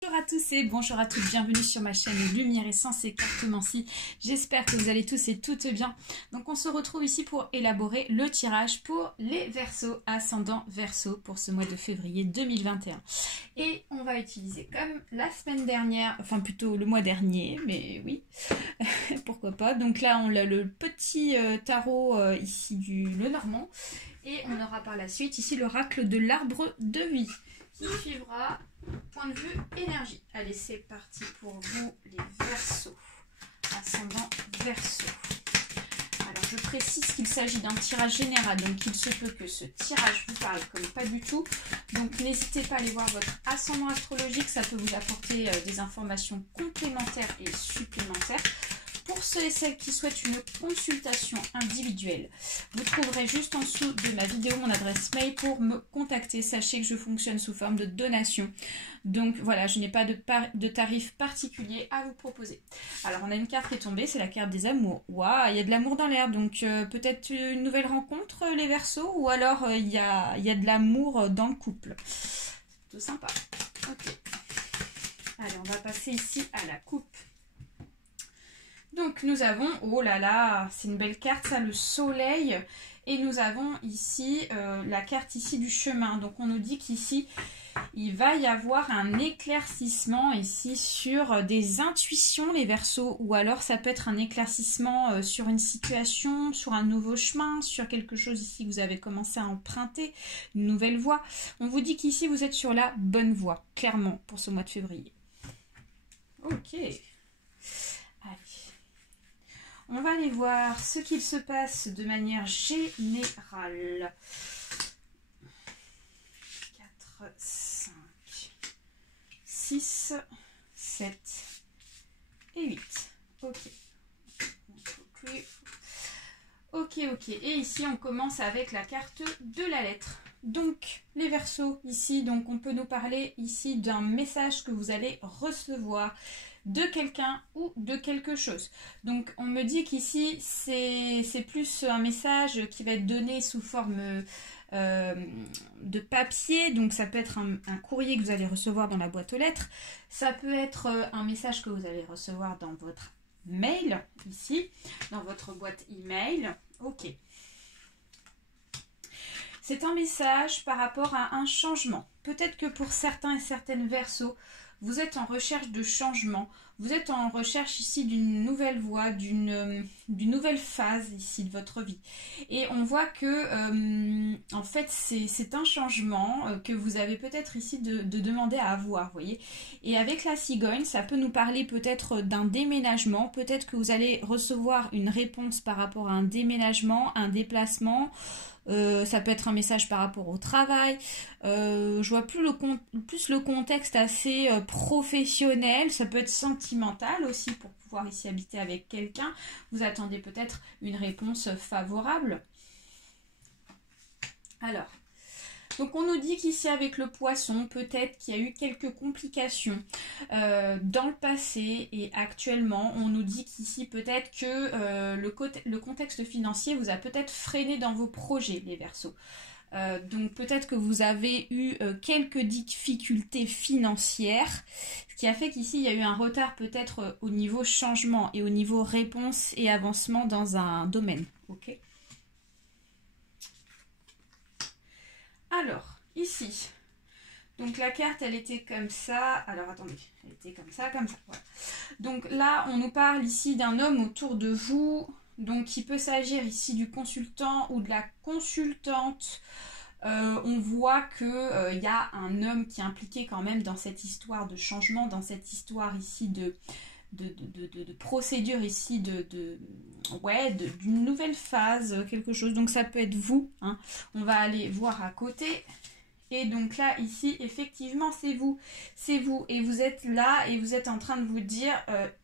Bonjour à tous et bonjour à toutes, bienvenue sur ma chaîne Lumière Essence et Cartomancie. J'espère que vous allez tous et toutes bien. Donc on se retrouve ici pour élaborer le tirage pour les Verseaux, ascendant Verseau pour ce mois de février 2021. Et on va utiliser comme la semaine dernière, enfin plutôt le mois dernier, mais oui, pourquoi pas. Donc là on a le petit tarot ici du Lenormand et on aura par la suite ici l'oracle de l'arbre de vie qui suivra point de vue énergie. Allez, c'est parti pour vous les Verseaux, ascendant Verseau. Alors je précise qu'il s'agit d'un tirage général, donc il se peut que ce tirage vous parle comme pas du tout. Donc n'hésitez pas à aller voir votre ascendant astrologique, ça peut vous apporter des informations complémentaires et supplémentaires. Pour ceux et celles qui souhaitent une consultation individuelle, vous trouverez juste en dessous de ma vidéo mon adresse mail pour me contacter. Sachez que je fonctionne sous forme de donation. Donc voilà, je n'ai pas de tarif particulier à vous proposer. Alors on a une carte qui est tombée, c'est la carte des amours. Waouh, il y a de l'amour dans l'air, donc peut-être une nouvelle rencontre les Verseaux, ou alors il y a de l'amour dans le couple. Tout sympa. Ok. Allez, on va passer ici à la coupe. Donc nous avons, oh là là, c'est une belle carte ça, le soleil. Et nous avons ici la carte ici du chemin. Donc on nous dit qu'ici, il va y avoir un éclaircissement ici sur des intuitions les Verseaux. Ou alors ça peut être un éclaircissement sur une situation, sur un nouveau chemin, sur quelque chose ici que vous avez commencé à emprunter, une nouvelle voie. On vous dit qu'ici vous êtes sur la bonne voie, clairement, pour ce mois de février. Ok. Allez. On va aller voir ce qu'il se passe de manière générale. 4, 5, 6, 7 et 8. Ok. Ok. Et ici, on commence avec la carte de la lettre. Donc, les Verseaux, ici, donc on peut nous parler ici d'un message que vous allez recevoir de quelqu'un ou de quelque chose. Donc on me dit qu'ici c'est plus un message qui va être donné sous forme de papier, donc ça peut être un courrier que vous allez recevoir dans la boîte aux lettres, ça peut être un message que vous allez recevoir dans votre mail, ici, dans votre boîte email. Ok. C'est un message par rapport à un changement. Peut-être que pour certains et certaines Verseaux, vous êtes en recherche de changement, vous êtes en recherche ici d'une nouvelle voie, d'une nouvelle phase ici de votre vie. Et on voit que, en fait, c'est un changement que vous avez peut-être ici de demander à avoir, vous voyez. Et avec la cigogne, ça peut nous parler peut-être d'un déménagement, peut-être que vous allez recevoir une réponse par rapport à un déménagement, un déplacement. Ça peut être un message par rapport au travail. Je vois plus le contexte assez professionnel. Ça peut être sentimental aussi pour pouvoir ici habiter avec quelqu'un. Vous attendez peut-être une réponse favorable. Alors, donc on nous dit qu'ici avec le Poisson, peut-être qu'il y a eu quelques complications dans le passé et actuellement. On nous dit qu'ici peut-être que le contexte financier vous a peut-être freiné dans vos projets, les Verseaux. Donc peut-être que vous avez eu quelques difficultés financières, ce qui a fait qu'ici il y a eu un retard peut-être au niveau changement et au niveau réponse et avancement dans un domaine. Ok. Alors, ici, donc la carte, elle était comme ça. Alors, attendez, elle était comme ça, voilà. Donc là, on nous parle ici d'un homme autour de vous. Donc, il peut s'agir ici du consultant ou de la consultante. On voit qu'il y a un homme qui est impliqué quand même dans cette histoire de changement, dans cette histoire ici de procédure ici d'une nouvelle phase, quelque chose. Donc ça peut être vous, hein. On va aller voir à côté. Et donc là, ici, effectivement, c'est vous. Et vous êtes là et vous êtes en train de vous dire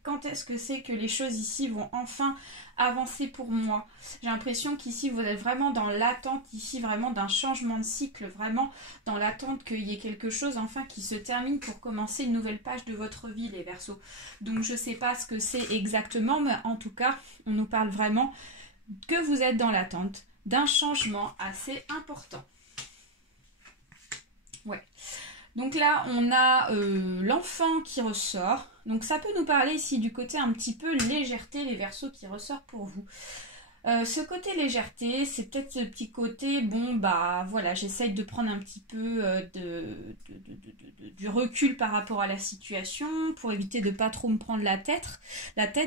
quand est-ce que c'est que les choses ici vont enfin avancer pour moi. J'ai l'impression qu'ici, vous êtes vraiment dans l'attente, ici, vraiment d'un changement de cycle, vraiment dans l'attente qu'il y ait quelque chose, enfin, qui se termine pour commencer une nouvelle page de votre vie, les Verseaux. Donc, je ne sais pas ce que c'est exactement, mais en tout cas, on nous parle vraiment que vous êtes dans l'attente d'un changement assez important. Ouais. Donc là, on a l'enfant qui ressort. Donc ça peut nous parler ici du côté un petit peu légèreté, les Verseaux, qui ressort pour vous. Ce côté légèreté, c'est peut-être ce petit côté, bon bah voilà, j'essaye de prendre un petit peu du recul par rapport à la situation pour éviter de pas trop me prendre la tête.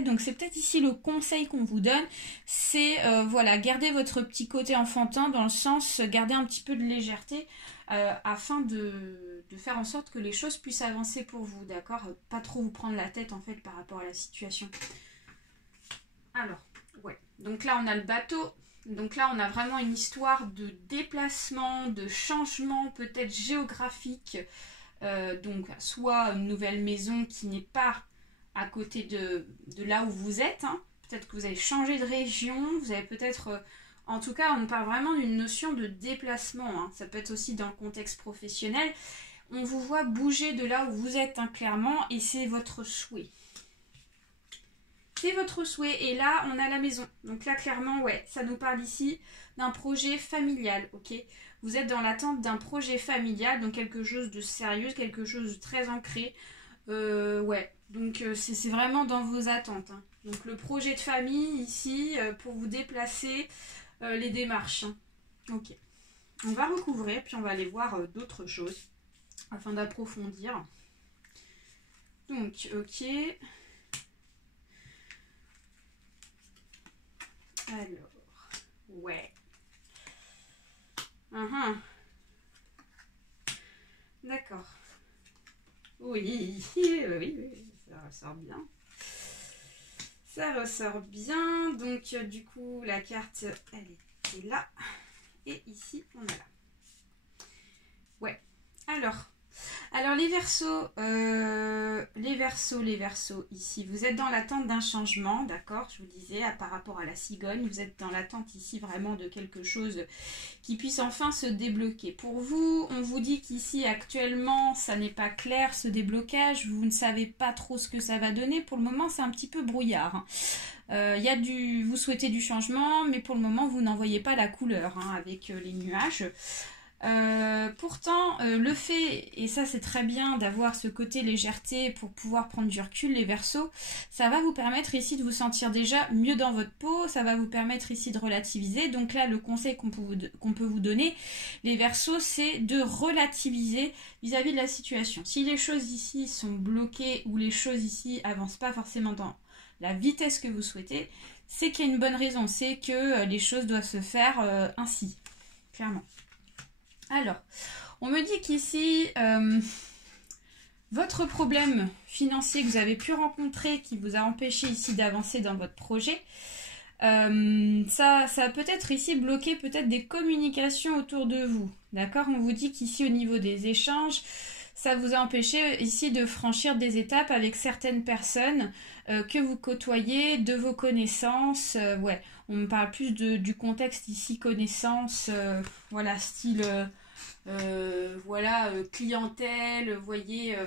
Donc c'est peut-être ici le conseil qu'on vous donne, c'est voilà, gardez votre petit côté enfantin dans le sens, gardez un petit peu de légèreté afin de faire en sorte que les choses puissent avancer pour vous, d'accord? Pas trop vous prendre la tête en fait par rapport à la situation. Alors, ouais. Donc là, on a le bateau. Donc là, on a vraiment une histoire de déplacement, de changement peut-être géographique. Donc, soit une nouvelle maison qui n'est pas à côté de là où vous êtes. Hein. Peut-être que vous avez changé de région. Vous avez peut-être... en tout cas, on parle vraiment d'une notion de déplacement. Hein. Ça peut être aussi dans le contexte professionnel. On vous voit bouger de là où vous êtes, hein, clairement. Et c'est votre souhait. C'est votre souhait. Et là, on a la maison. Donc là, clairement, ouais, ça nous parle ici d'un projet familial, ok? Vous êtes dans l'attente d'un projet familial, donc quelque chose de sérieux, quelque chose de très ancré. Ouais, donc c'est vraiment dans vos attentes. Hein. Donc le projet de famille, ici, pour vous déplacer, les démarches. Hein. Ok. On va recouvrir, puis on va aller voir d'autres choses, afin d'approfondir. Donc, ok... Alors, ouais. D'accord. Oui, oui, ça ressort bien. Ça ressort bien. Donc, du coup, la carte, elle était là. Et ici, on a là. Ouais. Alors les Verseaux, ici, vous êtes dans l'attente d'un changement, d'accord? Je vous disais, par rapport à la cigogne, vous êtes dans l'attente ici vraiment de quelque chose qui puisse enfin se débloquer. Pour vous, on vous dit qu'ici, actuellement, ça n'est pas clair, ce déblocage, vous ne savez pas trop ce que ça va donner. Pour le moment, c'est un petit peu brouillard. Vous souhaitez du changement, mais pour le moment, vous n'en voyez pas la couleur hein, avec les nuages. Pourtant, le fait, et ça c'est très bien d'avoir ce côté légèreté pour pouvoir prendre du recul, les Verseaux, ça va vous permettre ici de vous sentir déjà mieux dans votre peau, ça va vous permettre ici de relativiser. Donc là, le conseil qu'on peut vous donner, les Verseaux, c'est de relativiser vis-à-vis de la situation. Si les choses ici sont bloquées ou les choses ici avancent pas forcément dans la vitesse que vous souhaitez, c'est qu'il y a une bonne raison, c'est que les choses doivent se faire ainsi, clairement. Alors, on me dit qu'ici, votre problème financier que vous avez pu rencontrer, qui vous a empêché ici d'avancer dans votre projet, ça a peut-être ici bloqué peut-être des communications autour de vous. D'accord? On vous dit qu'ici, au niveau des échanges, ça vous a empêché ici de franchir des étapes avec certaines personnes que vous côtoyez, de vos connaissances. Ouais, on me parle plus du contexte ici, connaissances, voilà, style... clientèle, vous voyez,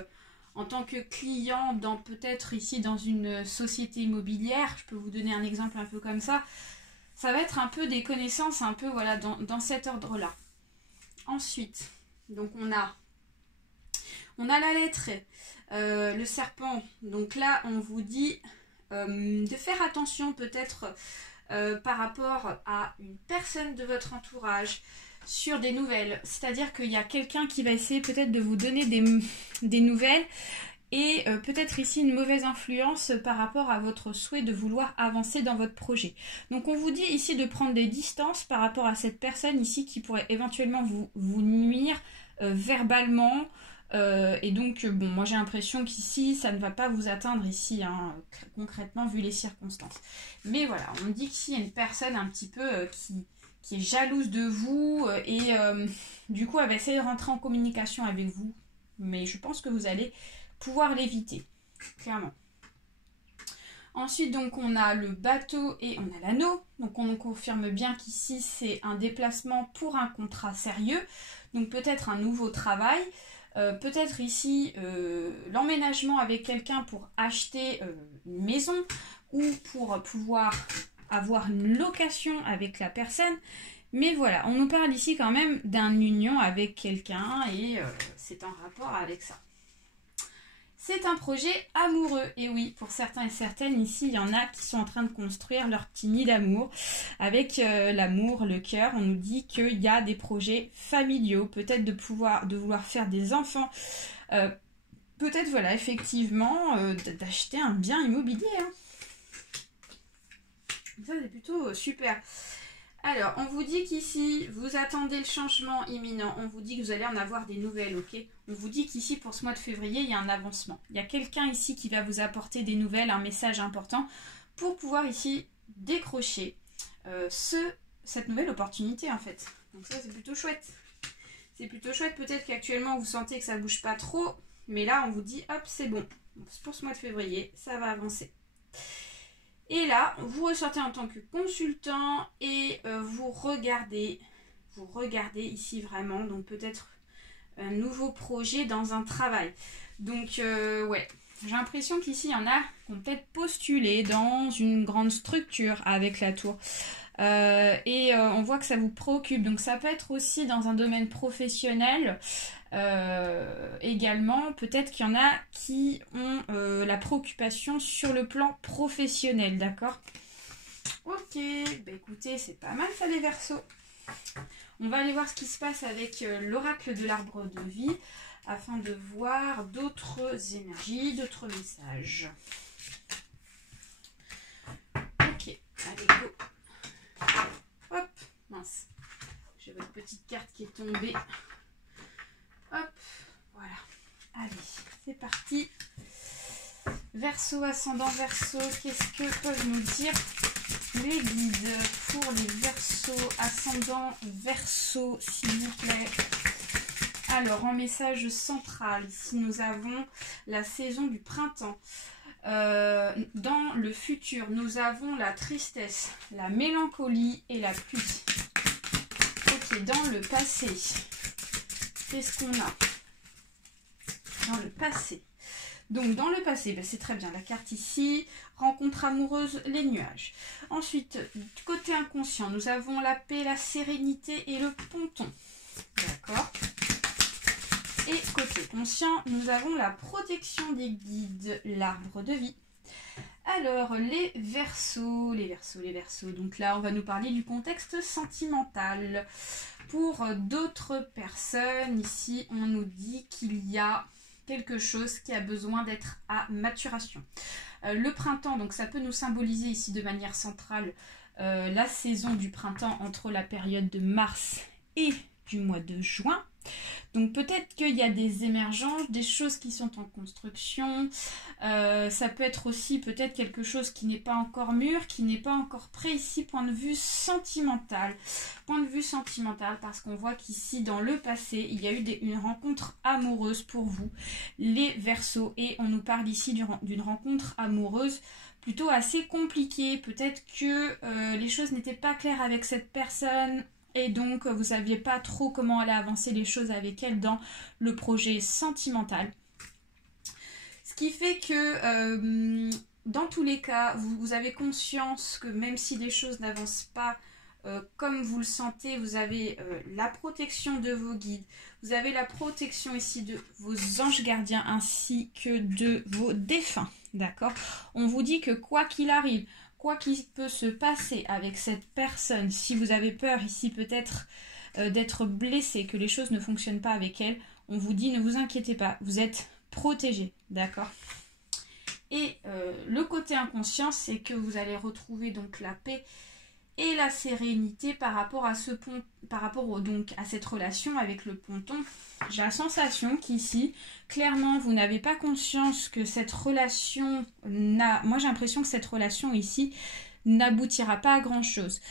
en tant que client, peut-être ici dans une société immobilière, je peux vous donner un exemple un peu comme ça, ça va être un peu des connaissances, un peu voilà, dans cet ordre-là. Ensuite, donc on a la lettre, le serpent, donc là on vous dit de faire attention peut-être par rapport à une personne de votre entourage, sur des nouvelles, c'est-à-dire qu'il y a quelqu'un qui va essayer peut-être de vous donner des nouvelles et peut-être ici une mauvaise influence par rapport à votre souhait de vouloir avancer dans votre projet. Donc on vous dit ici de prendre des distances par rapport à cette personne ici qui pourrait éventuellement vous nuire verbalement. Et donc, bon, moi j'ai l'impression qu'ici, ça ne va pas vous atteindre ici, hein, concrètement, vu les circonstances. Mais voilà, on me dit qu'ici, il y a une personne un petit peu qui est jalouse de vous et du coup, elle va essayer de rentrer en communication avec vous. Mais je pense que vous allez pouvoir l'éviter, clairement. Ensuite, donc, on a le bateau et on a l'anneau. Donc, on nous confirme bien qu'ici, c'est un déplacement pour un contrat sérieux. Donc, peut-être un nouveau travail. Peut-être ici l'emménagement avec quelqu'un pour acheter une maison ou pour pouvoir avoir une location avec la personne. Mais voilà, on nous parle ici quand même d'une union avec quelqu'un et c'est en rapport avec ça. C'est un projet amoureux. Et oui, pour certains et certaines, ici, il y en a qui sont en train de construire leur petit nid d'amour. Avec l'amour, le cœur, on nous dit qu'il y a des projets familiaux. Peut-être de vouloir faire des enfants. Peut-être, voilà, effectivement, d'acheter un bien immobilier. Hein. Ça, c'est plutôt super. Alors, on vous dit qu'ici, vous attendez le changement imminent. On vous dit que vous allez en avoir des nouvelles, ok? On vous dit qu'ici, pour ce mois de février, il y a un avancement. Il y a quelqu'un ici qui va vous apporter des nouvelles, un message important pour pouvoir ici décrocher cette nouvelle opportunité, en fait. Donc ça, c'est plutôt chouette. C'est plutôt chouette. Peut-être qu'actuellement, vous sentez que ça ne bouge pas trop. Mais là, on vous dit, hop, c'est bon. Pour ce mois de février, ça va avancer. Et là, vous ressortez en tant que consultant et vous regardez ici vraiment, donc peut-être un nouveau projet dans un travail. Donc, ouais, j'ai l'impression qu'ici, il y en a qui ont peut-être postulé dans une grande structure avec la tour. On voit que ça vous préoccupe. Donc, ça peut être aussi dans un domaine professionnel. Également, peut-être qu'il y en a qui ont la préoccupation sur le plan professionnel, d'accord? Ok, bah écoutez, c'est pas mal ça les Verseaux. On va aller voir ce qui se passe avec l'oracle de l'arbre de vie afin de voir d'autres énergies, d'autres messages. Ok, allez go. Hop, mince, j'ai votre petite carte qui est tombée. Hop, voilà. Allez, c'est parti. Verseau, ascendant, Verseau, qu'est-ce que peuvent nous dire les guides pour les Verseaux, ascendant, Verseau, s'il vous plaît? Alors, en message central, ici nous avons la saison du printemps. Dans le futur, nous avons la tristesse, la mélancolie et la pluie. Ok, dans le passé. Qu'est-ce qu'on a dans le passé? Donc, dans le passé, ben, c'est très bien. La carte ici, rencontre amoureuse, les nuages. Ensuite, du côté inconscient, nous avons la paix, la sérénité et le ponton. D'accord? Et côté conscient, nous avons la protection des guides, l'arbre de vie. Alors, les Verseaux, les Verseaux, les Verseaux. Donc là, on va nous parler du contexte sentimental. Pour d'autres personnes, ici, on nous dit qu'il y a quelque chose qui a besoin d'être à maturation. Le printemps, donc ça peut nous symboliser ici de manière centrale la saison du printemps entre la période de mars et du mois de juin. Donc peut-être qu'il y a des émergences, des choses qui sont en construction. Ça peut être aussi peut-être quelque chose qui n'est pas encore mûr, qui n'est pas encore prêt ici, point de vue sentimental. Point de vue sentimental, parce qu'on voit qu'ici dans le passé, il y a eu une rencontre amoureuse pour vous, les Verseaux. Et on nous parle ici d'une rencontre amoureuse plutôt assez compliquée. Peut-être que les choses n'étaient pas claires avec cette personne. Et donc, vous ne saviez pas trop comment aller avancer les choses avec elle dans le projet sentimental. Ce qui fait que, dans tous les cas, vous avez conscience que même si les choses n'avancent pas comme vous le sentez, vous avez la protection de vos guides. Vous avez la protection ici de vos anges gardiens ainsi que de vos défunts. D'accord? On vous dit que quoi qu'il arrive, quoi qu'il peut se passer avec cette personne, si vous avez peur ici peut-être d'être blessé, que les choses ne fonctionnent pas avec elle, on vous dit ne vous inquiétez pas, vous êtes protégé, d'accord? Et le côté inconscient, c'est que vous allez retrouver donc la paix et la sérénité par rapport à donc à cette relation avec le ponton. J'ai la sensation qu'ici, clairement, vous n'avez pas conscience que cette relation moi j'ai l'impression que cette relation ici n'aboutira pas à grand chose.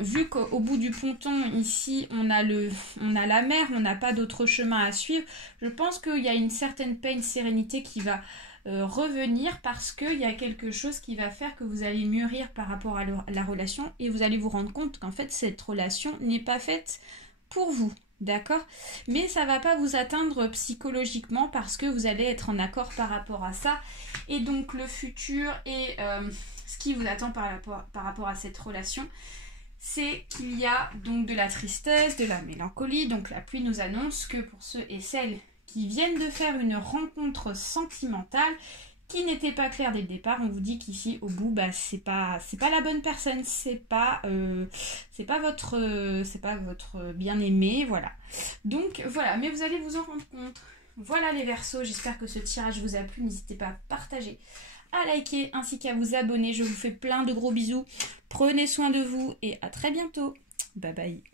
Vu qu'au bout du ponton ici on a la mer, on n'a pas d'autre chemin à suivre, je pense qu'il y a une certaine paix, une sérénité qui va revenir parce qu'il y a quelque chose qui va faire que vous allez mûrir par rapport à la relation et vous allez vous rendre compte qu'en fait cette relation n'est pas faite pour vous, d'accord? Mais ça va pas vous atteindre psychologiquement parce que vous allez être en accord par rapport à ça et donc le futur et ce qui vous attend par rapport à cette relation, c'est qu'il y a donc de la tristesse, de la mélancolie. Donc la pluie nous annonce que pour ceux et celles qui viennent de faire une rencontre sentimentale qui n'était pas claire dès le départ, on vous dit qu'ici au bout, bah, c'est pas la bonne personne, c'est pas votre bien-aimé, voilà. Donc voilà, mais vous allez vous en rendre compte. Voilà les Verseaux, j'espère que ce tirage vous a plu, n'hésitez pas à partager, à liker ainsi qu'à vous abonner. Je vous fais plein de gros bisous. Prenez soin de vous et à très bientôt. Bye bye.